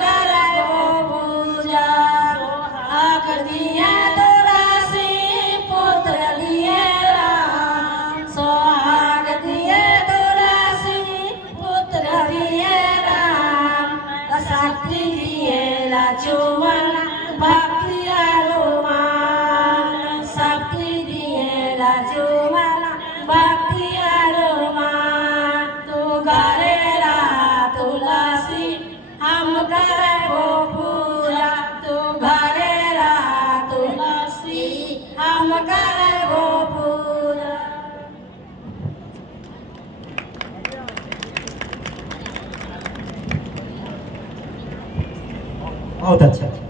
करे पूजा सोहाग दिए तुलसी पुत्र दिए राम सोहाग दिए तुलसी पुत्र दिए राम शक्ति दिए लक्ष्मण भक्ति हनुमान शक्ति दिए लक्ष्मण भक्ति हनुमान तू घरे रहा तुलसी हम करे वो पूजा तू घरे रहा तुलसी हम करे वो पूजा। बहुत अच्छा।